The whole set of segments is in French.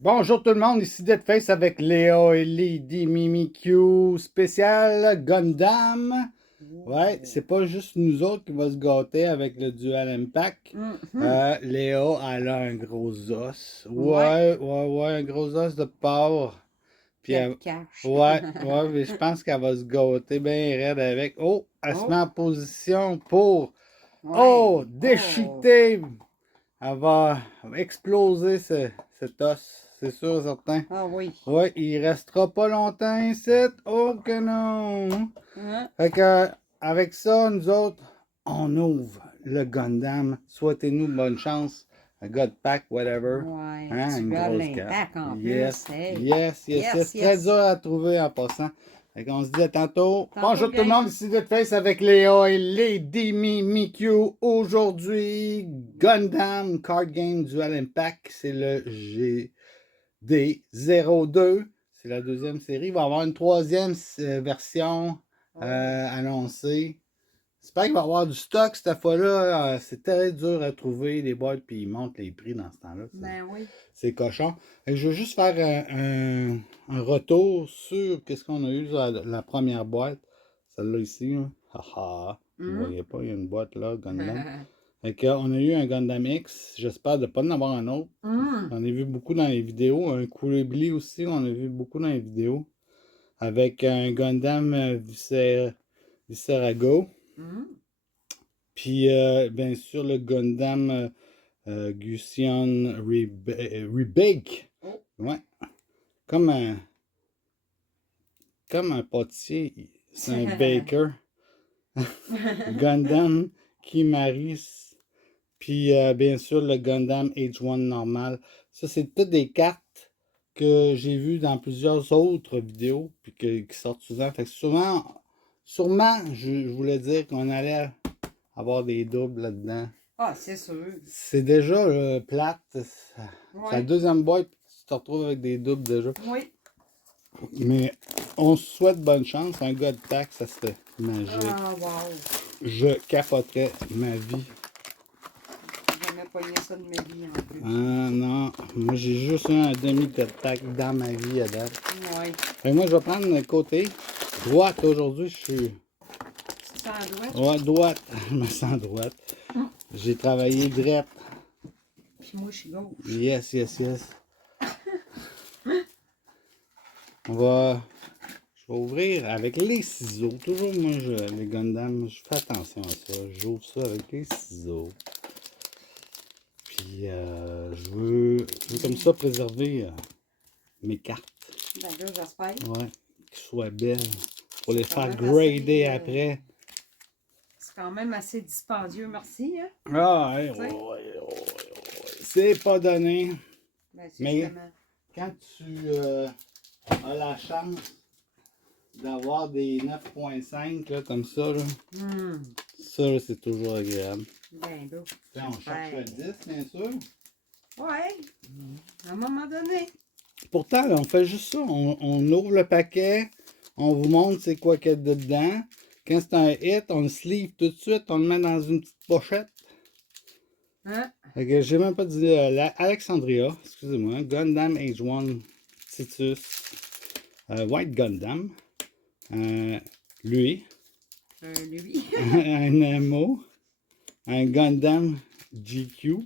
Bonjour tout le monde, ici Deadface avec Léa et Lady Mimikyu spécial Gundam. Ouais, Wow. c'est pas juste nous autres qui va se gâter avec le Dual Impact. Mhm. Léa, elle a un gros os. Ouais, Ouais, un gros os de porc. Puis puis elle le cache. ouais, mais je pense qu'elle va se gâter bien raide avec. Oh, elle se met Oh, en position pour, oh, ouais. Oh. déchiqueter. Elle va exploser cet os, c'est sûr, certain. Ah oui. Ouais, il restera pas longtemps ici. Oh que non! Hein? Fait que, avec ça, nous autres, on ouvre le Gundam. Souhaitez-nous bonne chance. Un God Pack, whatever. Ouais, Hein, une tu as grosse carte. l'impact en Yes, plus. Hey. yes. Yes, Très dur yes. à trouver en passant. Fait qu'on se dit à tantôt. Tantôt, Bonjour tout le gang. monde, ici Deadface avec Léa et Lady Mimikyu. Aujourd'hui, Gundam Card Game Dual Impact. C'est le GD02. C'est la deuxième série. Il va y avoir une troisième version Oh. annoncée. J'espère qu'il va y avoir du stock cette fois-là. C'est très dur à trouver les boîtes, puis ils montent les prix dans ce temps-là. Ben oui. C'est cochon. Et je veux juste faire un retour sur qu'est-ce qu'on a eu sur la première boîte. Celle-là ici. Là. Haha. Vous ne Mhm. voyez pas, il y a une boîte là, Gundam. Fait qu'on a eu un Gundam X. J'espère de ne pas en avoir un autre. Mhm. J'en ai vu beaucoup dans les vidéos. Un Coolibly aussi, on a vu beaucoup dans les vidéos. Avec un Gundam Viscerago. Mhm. Puis, bien sûr, le Gundam Gusion Rebake. Oh. Ouais. Comme un, comme un pâtissier. C'est un baker. Gundam Kimaris. Puis, bien sûr, le Gundam H1 normal. Ça, c'est toutes des cartes que j'ai vues dans plusieurs autres vidéos. Puis qui sortent souvent. Fait que sûrement, je voulais dire qu'on allait avoir des doubles là-dedans. Ah, c'est sûr. C'est déjà plate. C'est la Oui. deuxième boîte, tu te retrouves avec des doubles déjà. Oui. Mais on se souhaite bonne chance. Un gars de tac, ça serait magique. Ah, wow. Je capoterais ma vie. J'ai jamais pogné ça de ma vie en plus. Ah non, moi j'ai juste eu un demi de tac dans ma vie à date. Oui. Fait que moi je vais prendre le côté droite aujourd'hui. Je suis. Tu sens droit? Ouais, droite. Je me sens droite. J'ai travaillé droite. Puis moi, je suis gauche. Yes. On va. Je vais ouvrir avec les ciseaux. Toujours, moi, les Gundam, je fais attention à ça. J'ouvre ça avec les ciseaux. Puis, je veux comme ça préserver mes cartes. Ben là, j'espère. Ouais, qu'elles soient belles. Pour les C'est quand faire même grader assez, après. c'est quand même assez dispendieux, merci. Hein? Ah, ouais. Tu sais? C'est pas donné. Ben, c'est Mais justement. quand tu as la chance d'avoir des 9.5 là, comme ça, là, ça, là, c'est toujours agréable. Ben là. Puis on cherche le 10, bien sûr. Ouais. À un moment donné. Pourtant, là, on fait juste ça. On ouvre le paquet, on vous montre c'est quoi qu'il y a dedans. Quand c'est un hit, on le sleeve tout de suite, on le met dans une petite pochette. Hein? Fait que j'ai même pas dit Alexandria, excusez-moi, Gundam H1 Titus, White Gundam, lui, Lui. un MO, un Gundam GQ,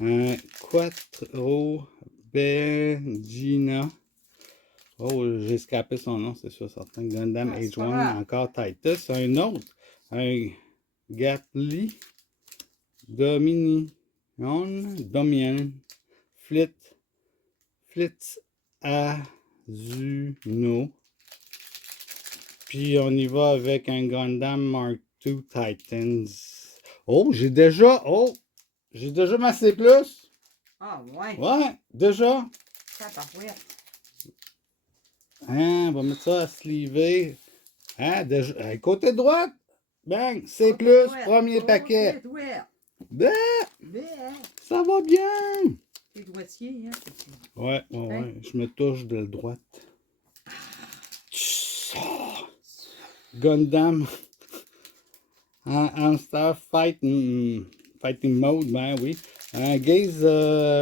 un Quattro Begina. Oh, j'ai escapé son nom, c'est sûr, certain. Gundam Ah, c'est pas H1, grave. encore Titus. Un autre, un Gatli Dominion, Flitz Azuno. Puis on y va avec un Gundam Mark II Titans. J'ai déjà ma C+. Ah, ouais. Ouais, déjà. Ça parouette. Hein, on va mettre ça à sleever. Hein, déjà. Côté droite. Bang, C+, Côté droit. premier paquet. Côté droit. Ben, Ben. ça va bien. T'es droitier, hein? Ouais, Hein? je me touche de la droite. Gundam en Star Fighting Mode, ben oui. Un Gaze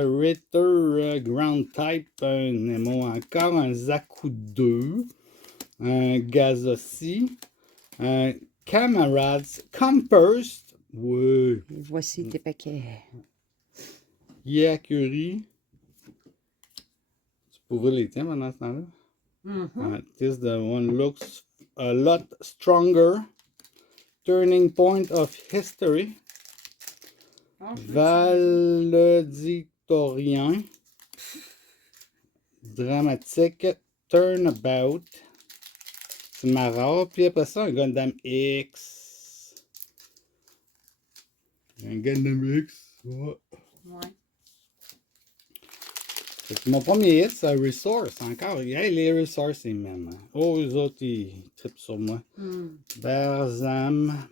Ritter Ground Type, un Nemo encore, un Zaku 2, un Gazossi, un Camarades Compost, oui, Voici tes paquets. Yakuri. Tu peux ouvrir les tiens pendant ce temps-là? This the one looks a lot stronger. Turning Point of History. Valedictorien. Dramatique. Turnabout. C'est marrant. Puis après ça, un Gundam X. Un Gundam X. Ouais. Mon premier hit, c'est un Resource. Encore. Hey, les Resource, ils m'aiment. Hein. Oh, eux autres, ils trippent sur moi. Berzam.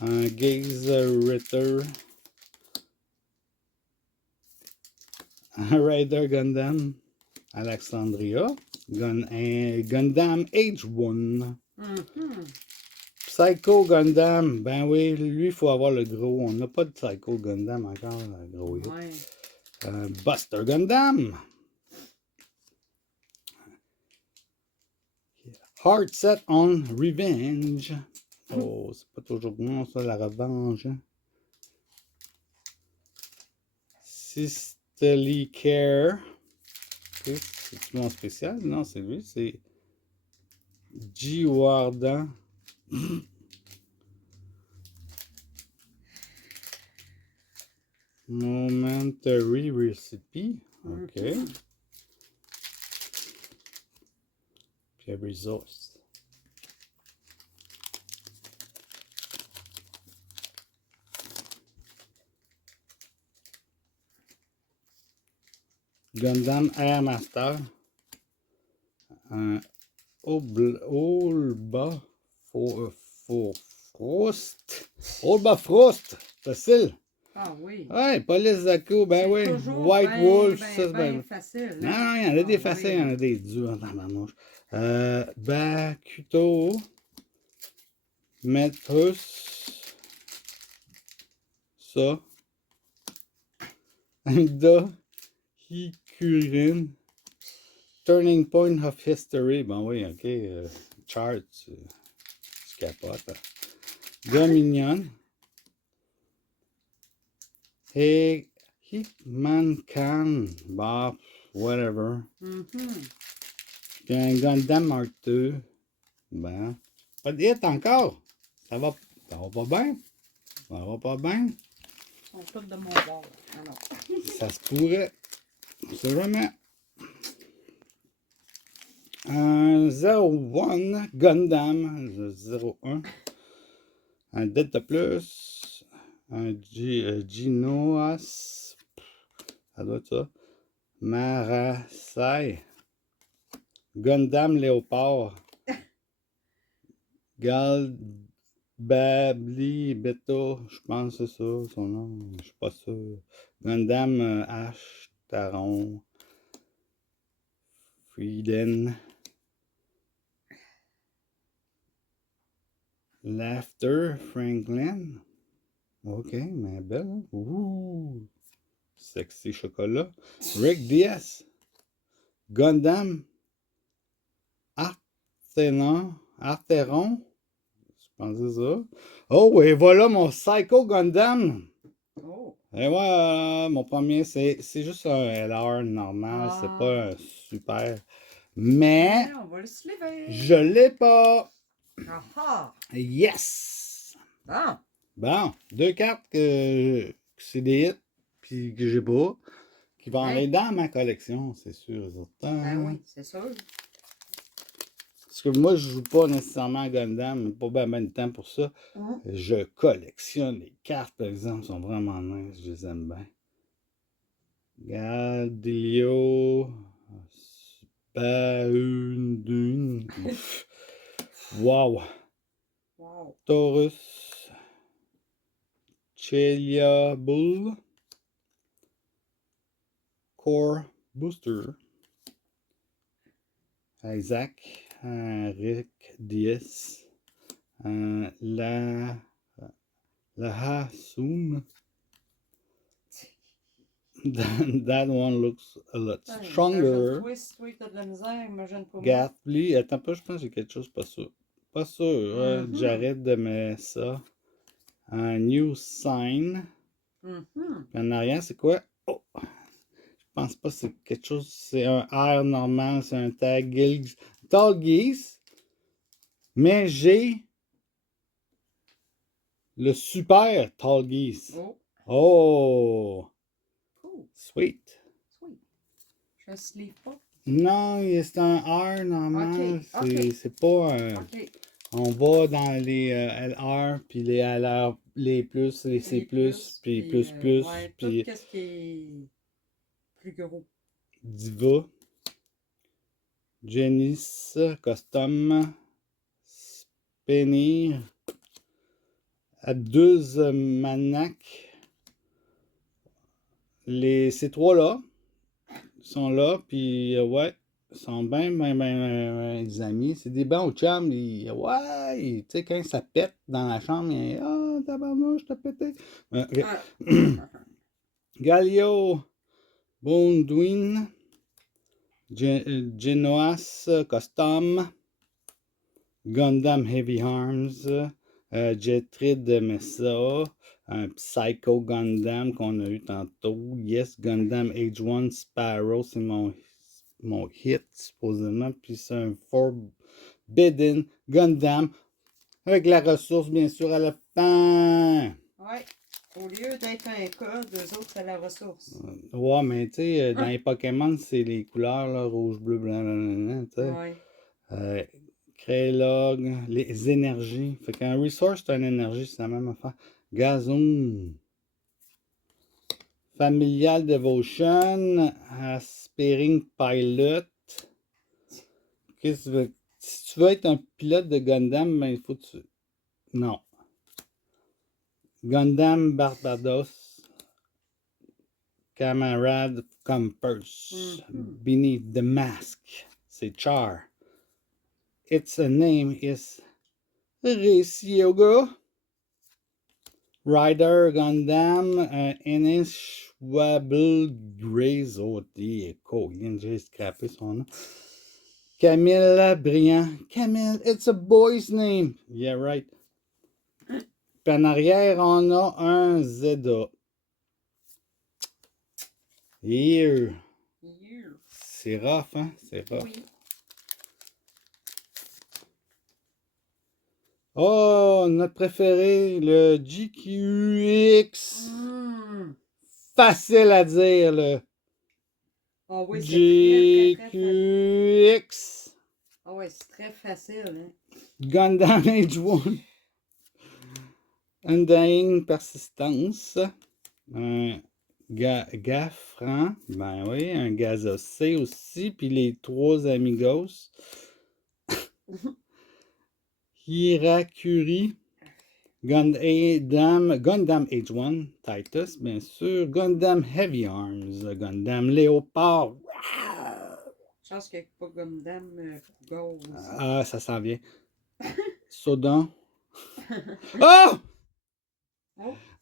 Un Gaze Ritter. Un Raider Gundam. Alexandria. Gundam H1. Psycho Gundam. Ben oui, lui, il faut avoir le gros. On n'a pas de Psycho Gundam encore, le gros hit. Buster Gundam. Heart Set on Revenge. Oh, c'est pas toujours bon ça, la revanche. Hein? Sisterly Care. Okay. C'est-tu mon spécial? Non, c'est lui, c'est G. Warden. Momentary Recipe. OK. Puis Resource. Gundam Air Master. Un Olba Frost. Olba Frost. Facile. Ah oui. Ouais, Police Zaku, ben oui. White Wolf, ça, ben facile. Non, non, il y en a des faciles, il y en a des durs dans ma manche. Bakuto. Metrus. Ça. Da. Hikurin. Turning Point of History. Ben oui, ok. Chart. Tu capotes. Dominion. Hey, Hitman Khan. Bah, whatever. Puis un Gundam Mark II. Ben. Pas de hit encore. Ça va pas bien. Ça va pas bien. Ils sont tous de mon bord. Alors. Ça se pourrait. On sait jamais. Un 01 Gundam 01. Un Delta Plus. Un Genoas. Ça doit être ça. Marasai. Gundam Léopard. Galbabli Beta. Je pense que c'est ça son nom. Je suis pas sûr. Gundam H. Taron. Frieden. Laughter Franklin. OK, mais belle. Hein? Ouh! Sexy chocolat. Rick Diaz. Gundam. Arteron. Je pensais ça. Oh, et voilà mon Psycho Gundam. Oh. Et voilà, mon premier, c'est juste un LR normal. C'est pas un super. Mais on va le soulever. je l'ai pas. Ah. Yes! Bon. Bon, deux cartes que c'est des hits, puis que j'ai pas, qui vont aller dans ma collection, c'est sûr et certain. Ben oui, c'est sûr. Parce que moi, je joue pas nécessairement à Gundam, pas bien de temps pour ça. Je collectionne les cartes, par exemple, sont vraiment nice, je les aime bien. Gardilio, Spaundun, wow, Taurus, Chelia Bull, Core Booster, Isaac, Rick Diaz, La Hassoun, That one looks a lot Putain, stronger. Twist, toi, t'as de la misère, imagine pas moi. Gatly, attends pas, je pense que j'ai quelque chose, pas sûr. Pas sûr, j'arrête de mettre ça. Un new sign. Mhm. Puis en arrière, c'est quoi? Oh! Je pense pas que c'est quelque chose. C'est un R normal, c'est un tag Tall Geese. Mais j'ai le super Tall Geese. Oh, Oh! cool. Sweet. Sweet. Je ne sleeve pas. Non, c'est un R normal. Ok, ok. C'est pas un. OK. On va dans les LR, puis les LR, les plus, les C+, puis plus, Ouais, tout puis ce qui est plus gros. Diva, Genis, Custom, Spenir, Abduz Manak. Ces trois-là sont là, puis ouais, sont bien, les amis. C'est des bons chums. Ouais, tu sais, quand ça pète dans la chambre, ah, tabarnouche, je t'ai pété. Okay. Ah. Galio, Bondwin, Genoas Custom, Gundam Heavy Arms, Jetrid Mesa, un Psycho Gundam qu'on a eu tantôt. Yes, Gundam Age 1 Sparrow, c'est mon hit supposément. Puis c'est un Forbidden Gundam avec la ressource bien sûr à la fin. Ouais. Au lieu d'être un cas, deux autres, c'est la ressource. Ouais, mais tu sais, dans les Pokémon, c'est les couleurs, là, rouge, bleu, blanc, tu sais. Ouais. Kraylog, les énergies. Fait qu'un resource, c'est une énergie, c'est la même affaire. Gazon. Familial Devotion. Aspiring Pilot. Qu'est-ce que tu veux? Si tu veux être un pilote de Gundam, ben il faut que tu. Non. Gundam Barbados. Camarade Compass. Beneath the Mask. C'est Char. Its name is Recioga. Rider Gundam, Inishwable Graze, oh, j'ai scrappé son nom. Camille Briand. Camille, it's a boy's name. Yeah, right. Puis en arrière, on a un Zeda. Here. C'est rough, hein? C'est rough. Oui. Oh, notre préféré, le GQX. Facile à dire, le Ah oui, c'est très GQX. Ah ouais, c'est très facile, hein? Gundam Age 1. Undying Persistance. Un Gafran. Ben oui, un Gazocé aussi. Puis les trois Amigos. Hirakuri. Gundam Age 1. Titus, bien sûr. Gundam Heavy Arms. Gundam Léopard. Je pense qu'il n'y a pas Gundam pour Go aussi. Ah, ça s'en vient. Sodan. Oh!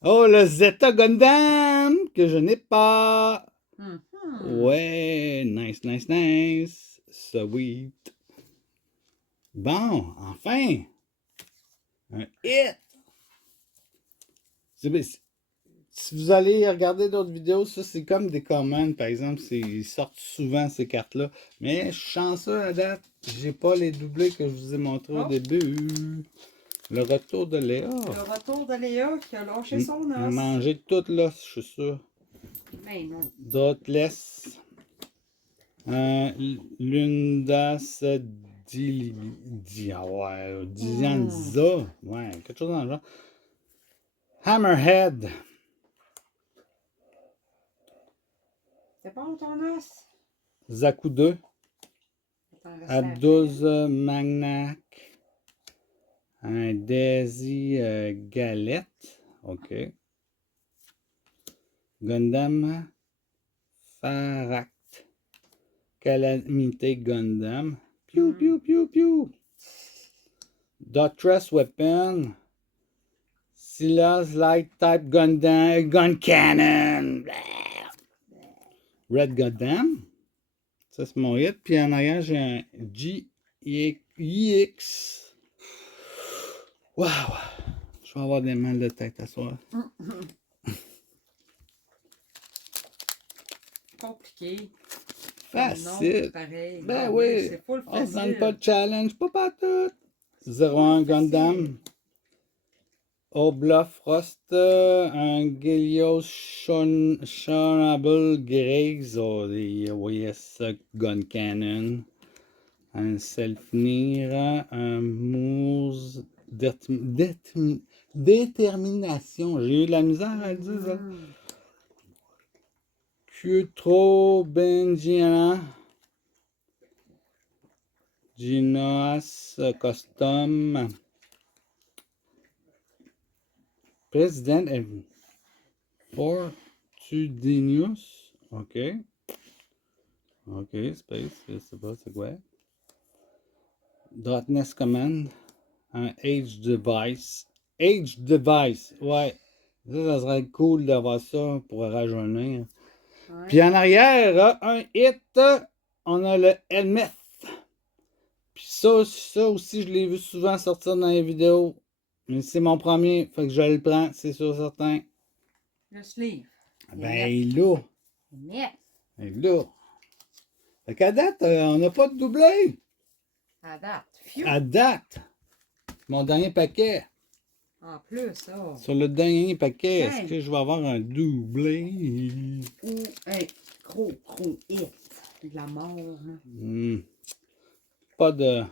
Oh, le Zeta Gundam que je n'ai pas. Ouais, nice. Sweet. Bon, enfin. Un hit. Si vous allez regarder d'autres vidéos, ça c'est comme des commandes, par exemple, ils sortent souvent ces cartes-là. Mais je suis chanceux à date, j'ai pas les doublés que je vous ai montrés au début. Le retour de Léa. Le retour de Léa qui a lâché son os. Manger toute l'os, je suis sûr. Mais non. Dotless. Lundas Dianza. Ouais, quelque chose dans le genre. Hammerhead. C'est bon ton os? Zaku 2. Abduz Magnac. Un Daisy Galette. OK. Gundam Farak. Calamité Gundam. Piu. Dotress Weapon. Silas Light Type Gundam. Gun Cannon. Red Goddam. Ça, c'est mon hit. Puis en arrière, j'ai un GX. Wow! Je vais avoir des mal de tête à soir. Compliqué. Facile. Non, pareil. Ben Non, oui. c'est full On se donne facile. pas de challenge. Pas tout. 01 Gundam. Obla Frost. Un Gilios Shonable Graze. Oh, des OS Gun Cannon. Un Selfnir. Un Moose. Détermination. J'ai eu de la misère à le dire, ça. Cutro Benjiana. Ginoas Custom. President and Fortudinius. OK. OK, space, je sais pas c'est quoi. Dotness Command. Un Age Device. Age Device, ouais. Ça serait cool d'avoir ça pour rajeunir. Ouais. Puis en arrière, un hit, on a le helmet. Puis ça aussi, je l'ai vu souvent sortir dans les vidéos. Mais c'est mon premier, fait que je le prends, c'est sûr certain. Le sleeve. Ben là, Net. là. Fait qu'à date, on n'a pas de doublé. À date. Phew. À date. Mon dernier paquet. En plus, oh. Sur le dernier paquet, est-ce Hey. que je vais avoir un doublé? Ou un gros hit. De la mort, là. Pas de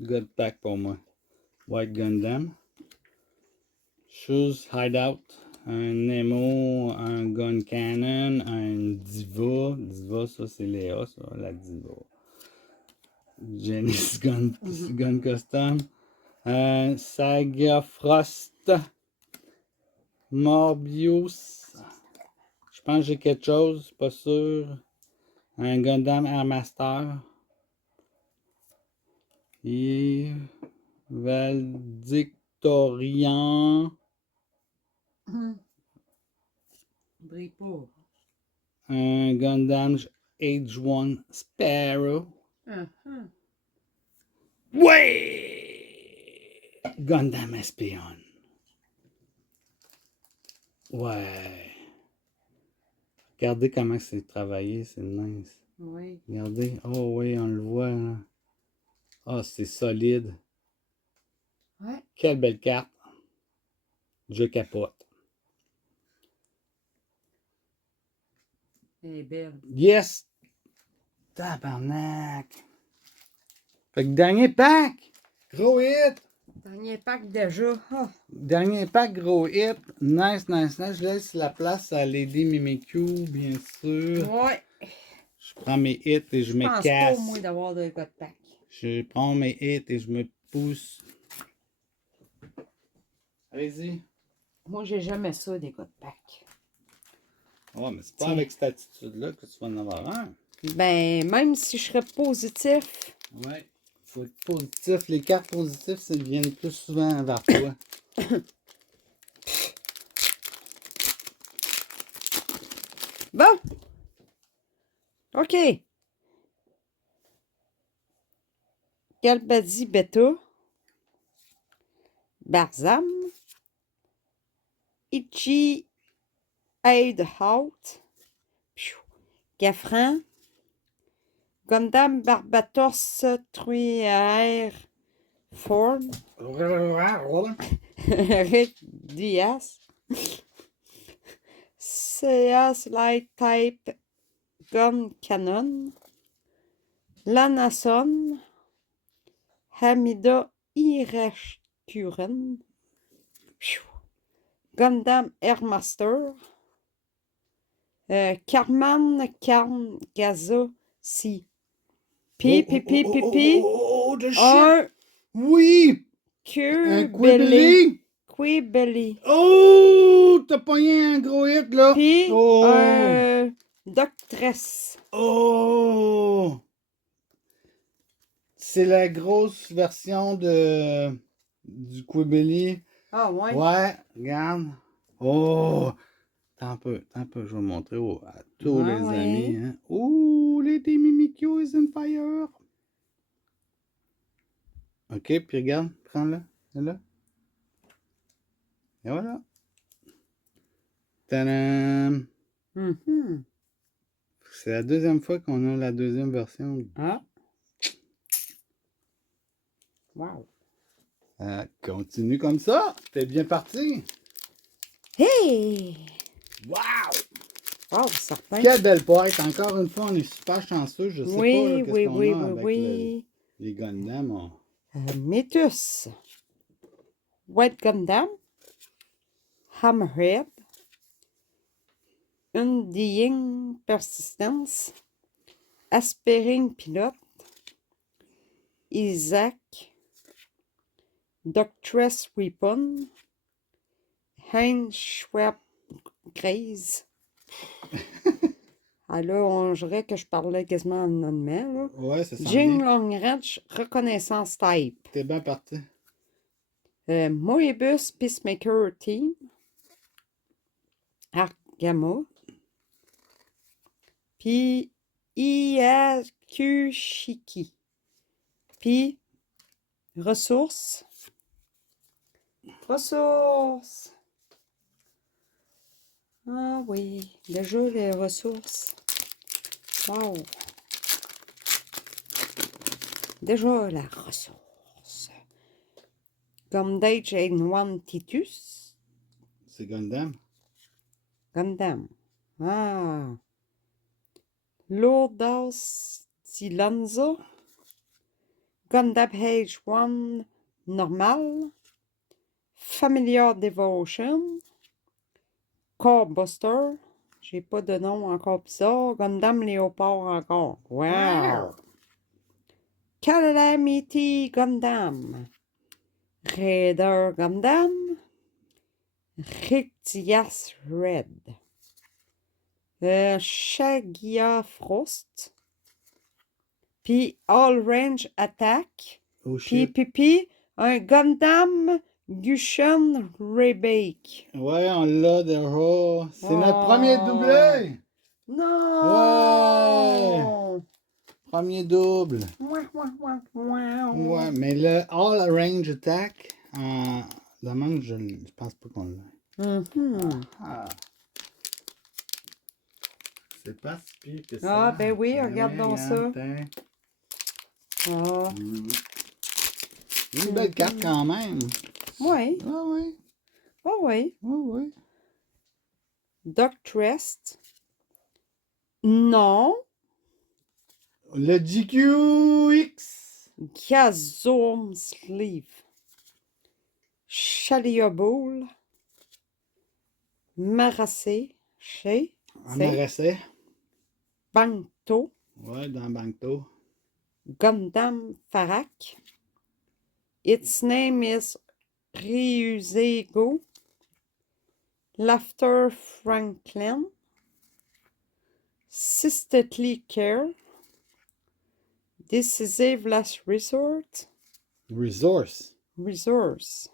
good pack pour moi. White Gundam. Shoes Hideout. Un Nemo, un Gun Cannon, un Diva. Diva, ça c'est Léa, ça, la Diva. Genesis Gun Custom. Un Saga Frost. Morbius. Je pense que j'ai quelque chose, pas sûr. Un Gundam Air Master. Et Valedictorian. Brille pas. Un Gundam Age 1 Sparrow. Ouais! Gundam Espion. Ouais. Regardez comment c'est travaillé, c'est nice. Oui. Regardez. Oh oui, on le voit. Hein. Oh, c'est solide. Ouais. Quelle belle carte. Je capote. Elle est belle. Yes! Tabarnak! Fait que dernier pack! Gros hit! Dernier pack déjà. Oh. Dernier pack, gros hit. Nice, nice, nice. Je laisse la place à Lady Mimikyu, bien sûr. Ouais. Je prends mes hits et je me Je pense casse. pas, moi, d'avoir de God pack. Je prends mes hits et je me pousse. Allez-y. Moi, j'ai jamais ça, des God pack. Ouais, mais c'est pas Tiens. avec cette attitude-là que tu vas en avoir un. Ben, même si je serais positif. Ouais. Faut être positif. Les cartes positives, ça viennent plus souvent vers toi. Bon. OK. Galbadi Beta. Barzam. Ichi Hideout. Gafran. Gundam Barbatos Truyer Ford. Rick Diaz. Seas Light Type Gun Cannon. Lanason. Hamida Irashkuren. Gundam Airmaster. Karman Karn Gaza Si. Pi. Oh, de shit! Un Oui! Un Quibeli. Quibeli. Oh! T'as pogné un gros hit, là! Puis Oh! un Doctress. Oh! C'est la grosse version du Quibeli. Ah ouais? Ouais, regarde. Oh! Tant peu, je vais montrer à tous Ah les ouais. amis. Hein. Ouh, Lady Mimikyu is on fire! OK, puis regarde, prends-le. Là. Et voilà. Tadam! Mhm. C'est la deuxième fois qu'on a la deuxième version. Ah. Wow. Continue comme ça. T'es bien parti. Hey! Wow! Wow, certain. Quelle belle boîte. Encore une fois, on est super chanceux. Je sais Oui, pas qu'est-ce oui, qu'on oui, a oui, avec oui. les Gundam. Métus. White Gundam. Hammerhead. Undying Persistence. Aspiring Pilote. Isaac. Doctress Weapon. Hein Schwab Graze. Ah là, on dirait que je parlais quasiment en allemand, là. Ouais, c'est ça. Jing Longrange Reconnaissance Type. T'es bien parti. Moebius Peacemaker Team. Argama. Puis Iakushiki. Puis ressources. Ressources. Ah oui, déjà les ressources. Wow. Déjà la ressource. Gundage N1 Titus. C'est Gundam. Gundam. Ah. Lourdas Tilanza. Gundam Age 1 normal. Familiar Devotion. Corebuster. J'ai pas de nom encore bizarre. Gundam Léopard encore. Wow! Calamity Gundam. Raider Gundam. Rictias Red. Shagia Frost. Puis All Range Attack. Oh Puis shit. un Gundam Gushen Rebake. Ouais, on l'a déjà. C'est notre Oh. premier doublé. Non! Premier double. Ouah, ouah, ouah, ouah. Ouais, mais le All Range Attack, demande, je pense pas qu'on l'a. Mhm. Ah. C'est pas si pire que ça. Ah, ben oui, Ben regarde oui, donc ça. tiens. Ah, Une belle carte quand même. oui, Ah oui. ah oui. Oui, oui. Doctress. Non. Le GQX. Gazorm Sleeve. Chalia Bowl. Marassé. Chez. Embarrassé. Bangto. Ouais, dans Bangto. Gundam Farak. Its name is Ryuzego. Laughter Franklin. Sisterly Care. Decisive Last Resort. Resource. Resource.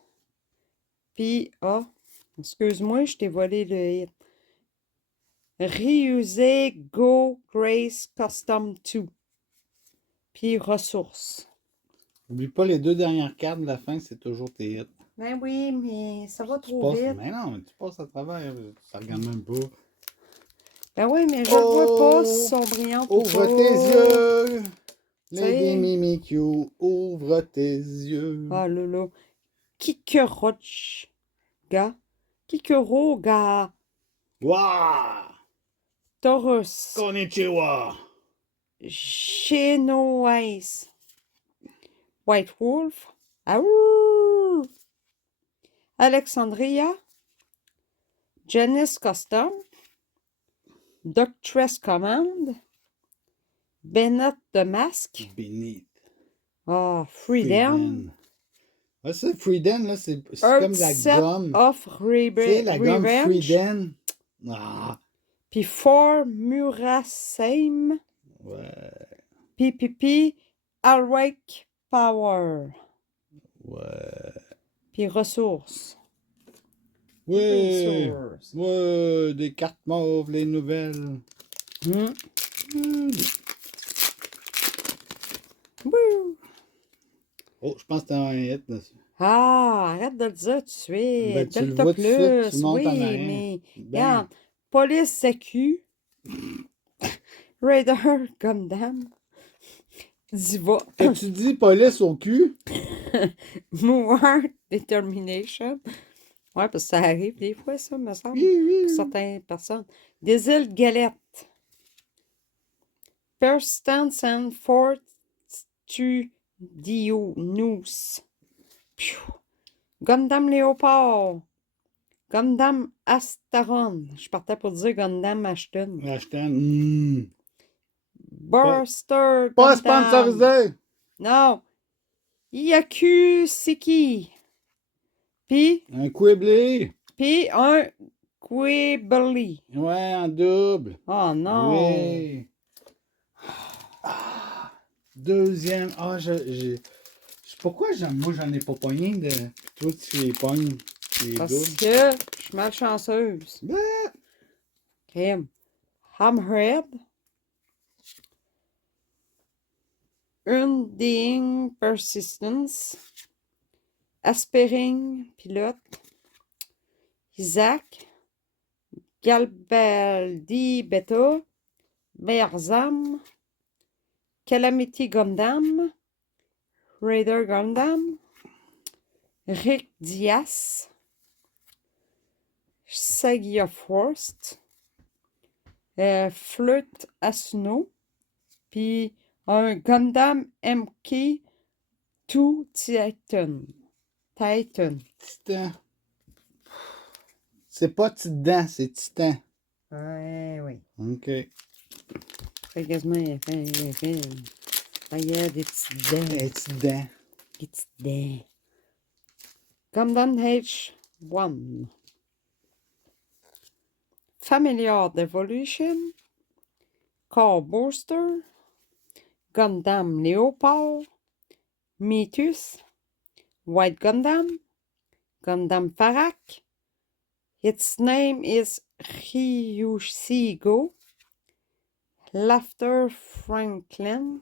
Puis, excuse-moi, je t'ai volé le hit. Ryusei Go Grace Custom 2. Puis, ressources. Oublie pas les deux dernières cartes de la fin, c'est toujours tes hits. Ben oui, mais ça va Tu trop passes, vite. mais non, mais tu passes à travers, ça regarde même pas. Ben oui, mais je ne vois pas si sont brillants ou Ouvre pas. tes yeux! T'sais. Lady Mimikyu, ouvre tes yeux! Ah là là. Kikeroch. Ga. Kikeroga. Waouh! Taurus. Konnichiwa! Genoise. White Wolf. Aouh! Alexandria. Janice Custom. Doctress Command. Bennett de Masque. Beneath. Ah, Freedom. Ah, ça, Freeden, là, c'est comme la Set gomme. of Tu sais, la gomme Revenge. Freeden. Ah! Puis For Murasame. Ouais. PPP. Alwake Power. Ouais. Puis ressources. Ouais! Resource. Ouais! Des cartes mauves, les nouvelles. Hmm. Hmm. Wouh! Oh, je pense que t'as un hit dessus. Ah, arrête de le dire tout de suite. Ben, tu le Delta vois tout de suite, tu Plus, montes en oui, arrière. mais Ben, regarde. Police SQ, Raider Gundam, Diva, t'as-tu dit police au cul? Moonward Determination. Ouais, parce que ça arrive des fois, ça, me semble, Oui, oui, pour oui. certaines personnes. Des îles Galettes. Persistence and Fortitudio News. Gundam Léopard. Gundam Astaron. Je partais pour dire Gundam Ashton. Ashton. Buster Pas Gundam. sponsorisé! Non. Yaku Siki. Puis Un Quibbly! un Quibbly. Ouais, en double. Oh non. Oui. Deuxième. Ah, pourquoi moi j'en ai pas pogné de. Puis toi tu les pognes. Les Parce doubles. que je suis malchanceuse. Ben, Crème. Hammerhead. Undying Persistence. Aspiring Pilote. Isaac. Galbaldi Beta. Berzam. Calamity Gundam. Raider Gundam. Rick Diaz. Sagia Forst. Flirt Asuno. Puis un Gundam MK2 Titan. Titan. C'est pas Titan, c'est Titan. Ouais, oui. Ok. Fait quasiment, il fait. Regarde des petites dents. Les Titan. Des petites dents. Gundam H1. Familiar Evolution. Car Booster. Gundam Leopard. Metis. White Gundam. Gundam Farak. Its name is Ryushigo. Laughter Franklin.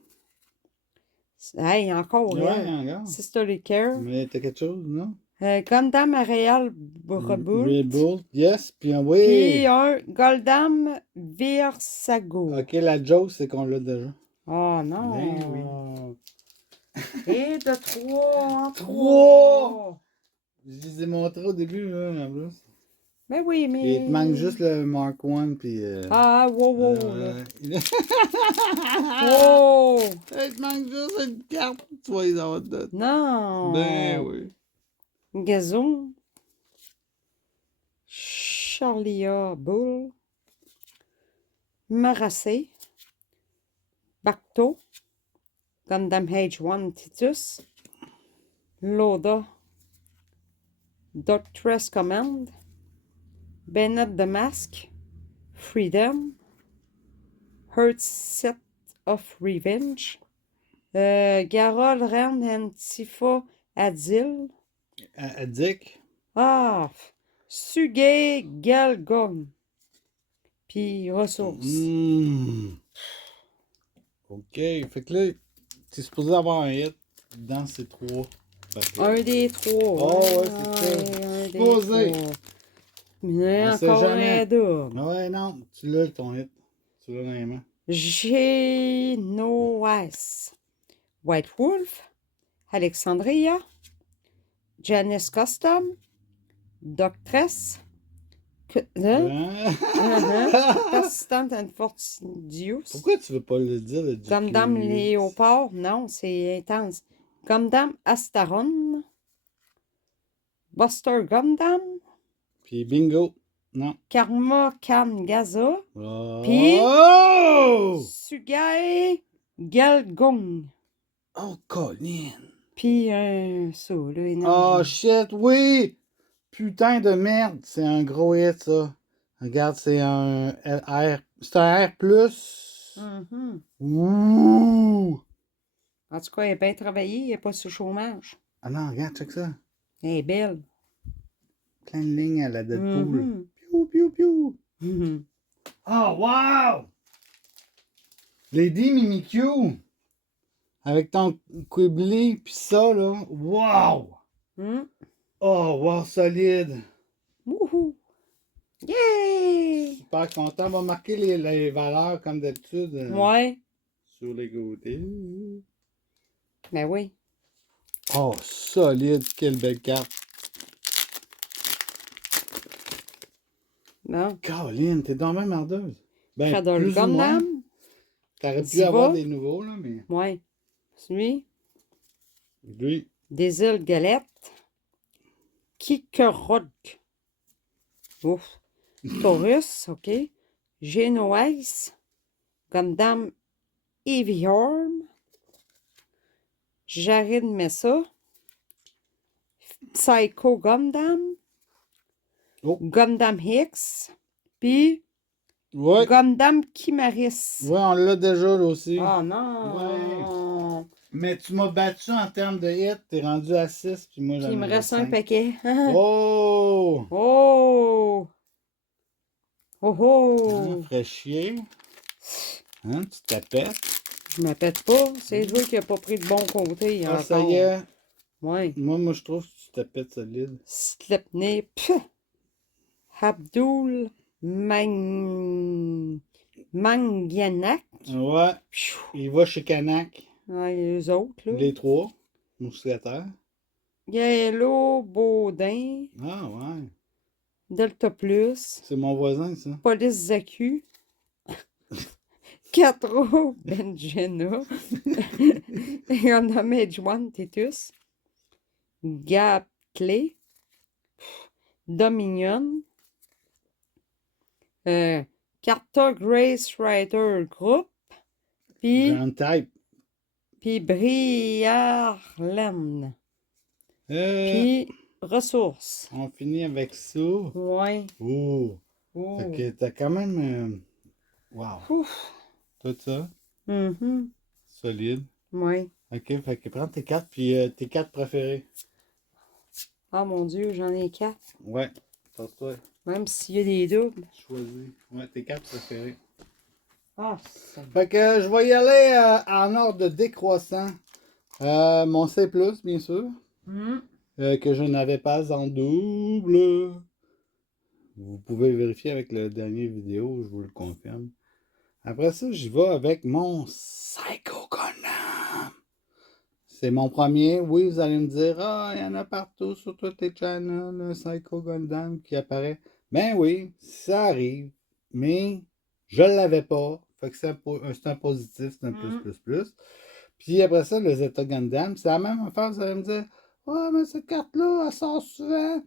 Hey, encore, Ouais, elle. regarde. Sisterly Care. Mais t'as quelque chose, non? Gundam Aerial Reboot. Reboot. Yes, puis un oui. Puis un Gundam Versago. Ok, la joke, c'est qu'on l'a déjà. Oh non. Ben Et de 3 en 3. Trois! Je les ai montrés au début, là, en plus. Mais oui, mais. Puis il te manque juste le Mark 1, puis. Ah, wow, là. Il Oh! te manque juste une carte, tu vas les avoir d'autres. Non. Ben oui. Gazon. Charlia Bull. Maracé. Bacto. Gundam H1 Titus. Loda. Doctress Command. Bennett the Mask. Freedom. Hurt Set of Revenge. Garol Ren and Tifa Adil. Dick. Ah! Sugei Galgong. Puis ressources. Ok, fait que là, t'es supposé avoir un hit dans ces trois. Un des 3. Oh, ouais, c'est ça. Un des Supposé. 3. Mais On sait encore jamais. un double. Ouais, non, tu l'as ton hit. Tu l'as dans les mains. Genoas. White Wolf. Alexandria. Janice Custom. Doctress. Persistent and Fortidius. Pourquoi tu veux pas le dire, le Gundam GQ8? Léopard. Non, c'est intense. Gundam Astaron. Buster Gundam. Puis bingo. Non. Karma Khan Gaza. Oh! Puis Sugai Galgong. Oh, Colin! Puis ça, là, Oh, énorme. shit, oui! Putain de merde, c'est un gros hit, ça. Regarde, c'est un R. C'est un R+. Ouh! En tout cas, elle est bien travaillée, elle n'est pas sur chômage. Ah non, regarde, check ça. Elle est belle. plein de lignes à la Deadpool. Mhm. Piou, piou, piou. Mhm. Oh, wow! Lady Mimikyu! Avec ton Quibbly pis ça, là. Wow! Mhm. Oh, wow, solide! Wouhou! Yay! Super content. On va marquer les valeurs comme d'habitude Ouais. sur les côtés. Ben oui. Oh, solide! Quelle belle carte! Bon. Caroline, t'es dans même merdeuse. Ben, Cradle plus ou moins. Gundam. T'aurais pu Ziva. avoir des nouveaux, là, mais. Ouais. Celui. Lui. Des îles Galettes. Kikerok. Ouf. Taurus, OK. Genoise. Gundam Eviorm. Jared Mesa. Psycho Gundam. Oh. Gundam Hicks. Puis Ouais. Gundam Chimaris. Ouais, on l'a déjà, là aussi. Oh non! Mais tu m'as battu en termes de hit. T'es rendu à 6, puis moi, Puis j'en il me ai reste un 5. paquet. Oh! Oh! Oh Hein, oh! ferait chier. Hein, tu t'appelles. Je me pète pas. C'est toi qui n'as pas pris le bon côté Ah, encore. ça y est. Ouais. Moi, je trouve que tu t'appelles solide. Slepney. Abdul Mangianak. Ouais. Pfiou. Il va chez Canac. Ouais, les autres, là. Les 3. Mousquetaires. Yellow Baudin. Ah, ouais. Delta Plus. C'est mon voisin, ça. Police Zaku. 4 Benjena. Gundam Age 1 Titus. Gap Clay. Dominion. Carta Grace Rider Group. Puis Grand type. Briarland. Puis Ressources. On finit avec ça. Ouais. Oh. Oh. Fait que t'as quand même. Wow. Ouf. Tout ça. Mhm. Solide. Ouais. Ok, fait que prends tes cartes, puis tes cartes préférées. Oh mon Dieu, j'en ai 4. Ouais. Tasse-toi. Même s'il y a des doubles. Choisis. Ouais, tes cartes préférées. Ah, ça. Fait que je vais y aller en ordre décroissant. Mon C+, bien sûr. Mhm. Que je n'avais pas en double. Vous pouvez vérifier avec le dernier vidéo, je vous le confirme. Après ça, j'y vais avec mon Psycho Gundam. C'est mon premier. Oui, vous allez me dire, ah, il y en a partout sur tous les channels, un Psycho Gundam qui apparaît. Ben oui, ça arrive. Mais je ne l'avais pas. Fait que c'est un positif, c'est un plus. Puis après ça, le Zeta Gundam, c'est la même affaire. Vous allez me dire, ah, mais cette carte-là, elle sort souvent.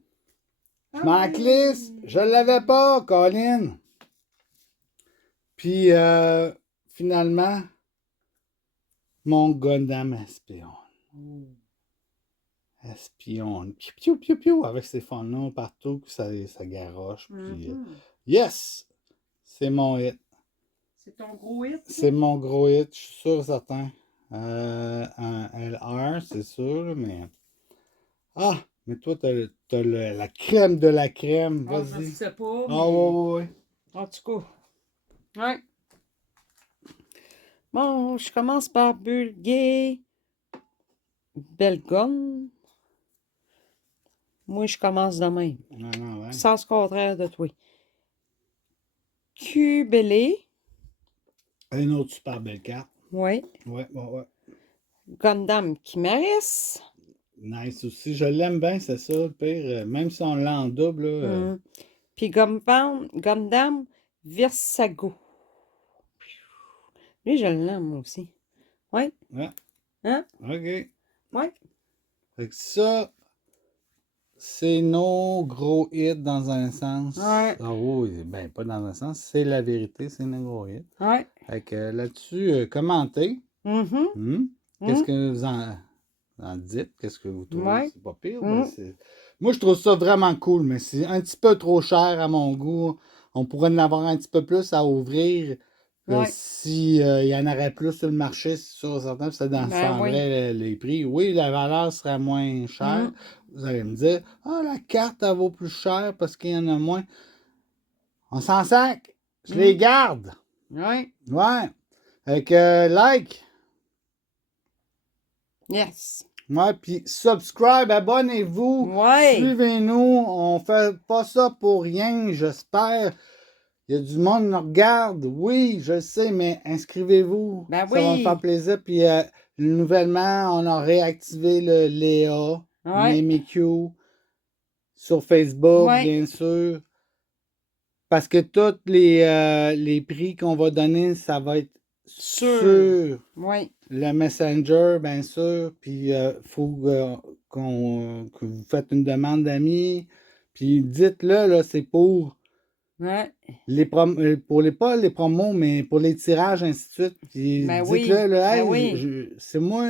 Je m'en glisse. Je ne l'avais pas, Colin. Puis finalement, mon Gundam Espion. Espion. Piou, piou, piou, piou, avec ses fonds partout, que ça garoche. Puis, yes! C'est mon hit. C'est ton gros hit? C'est mon gros hit, je suis sûr certain. Un LR, c'est sûr, mais. Ah! Mais toi, t'as la crème de la crème. Ah, je Vas-y. sais pas, Ah, mais... ouais. En tout cas. Ouais. Bon, je commence par Bulgare. Belgon. Moi, je commence de même. Non, ouais. Sens contraire de toi. Cubelé. Une autre super belle carte. Ouais. Ouais. Gundam Chimaris. Nice aussi. Je l'aime bien, c'est ça, le pire. Même si on l'a en double, là. Puis Gundam Versago. Lui, je l'aime moi aussi. Ouais. Ouais. Hein? OK. Ouais. Fait que ça, c'est nos gros hits dans un sens. Ouais. Ah oui, ben pas dans un sens, c'est la vérité, c'est nos gros hits. Ouais. Fait que là-dessus, commentez. Qu'est-ce que vous en dites? Qu'est-ce que vous trouvez? Ouais. C'est pas pire. Ben, moi, je trouve ça vraiment cool, mais c'est un petit peu trop cher à mon goût. On pourrait en avoir un petit peu plus à ouvrir. Ouais. Si il y en aurait plus sur le marché, c'est sûr, certain, ça Ben oui. descendrait les prix. Oui, la valeur serait moins chère. Mm. Vous allez me dire, ah, la carte, elle vaut plus cher parce qu'il y en a moins. On s'en sac. Je les Mm. garde. Ouais. Ouais. Avec like. Yes. Ouais, puis subscribe, abonnez-vous. Ouais. Suivez-nous. On fait pas ça pour rien, j'espère. Il y a du monde qui nous regarde. Oui, je sais, mais inscrivez-vous. Ben Ça va me faire oui. plaisir. Puis, nouvellement, on a réactivé le Léa, Ouais. MameQ, sur Facebook, Ouais. bien sûr. Parce que tous les prix qu'on va donner, ça va être Sûr. sur Ouais. le Messenger, bien sûr. Puis, il faut que vous faites une demande d'amis. Puis, dites-le, là, c'est pour Ouais. pour pas les promos, mais pour les tirages, ainsi de suite. Puis Ben dites-le, oui. là, Ben hey, oui. c'est moi,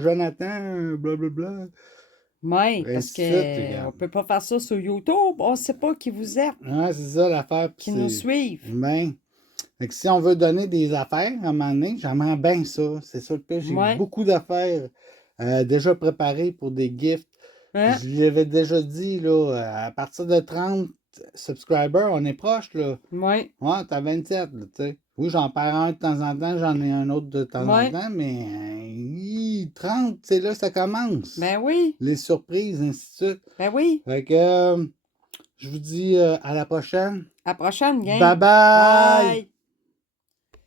Jonathan, blablabla, Oui, parce ainsi de suite, que on regarde. peut pas faire ça sur YouTube. On sait pas qui vous êtes, Ouais, c'est ça l'affaire, puis qui nous c'est. suivent. Ben. Fait que si on veut donner des affaires à un moment donné, j'aimerais bien ça. C'est sûr que j'ai Ouais. beaucoup d'affaires déjà préparées pour des gifts. Puis Hein? je l'avais déjà dit, là, à partir de 30 subscribers, on est proche, là. Ouais. Ouais, t'as 27, là, tu sais. Oui, j'en perds un de temps en temps, j'en ai un autre de temps en Ouais. temps, mais 30, c'est là que ça commence. Ben oui. Les surprises, ainsi de suite. Ben oui. Fait que je vous dis à la prochaine. À la prochaine, gang. Bye bye! Bye.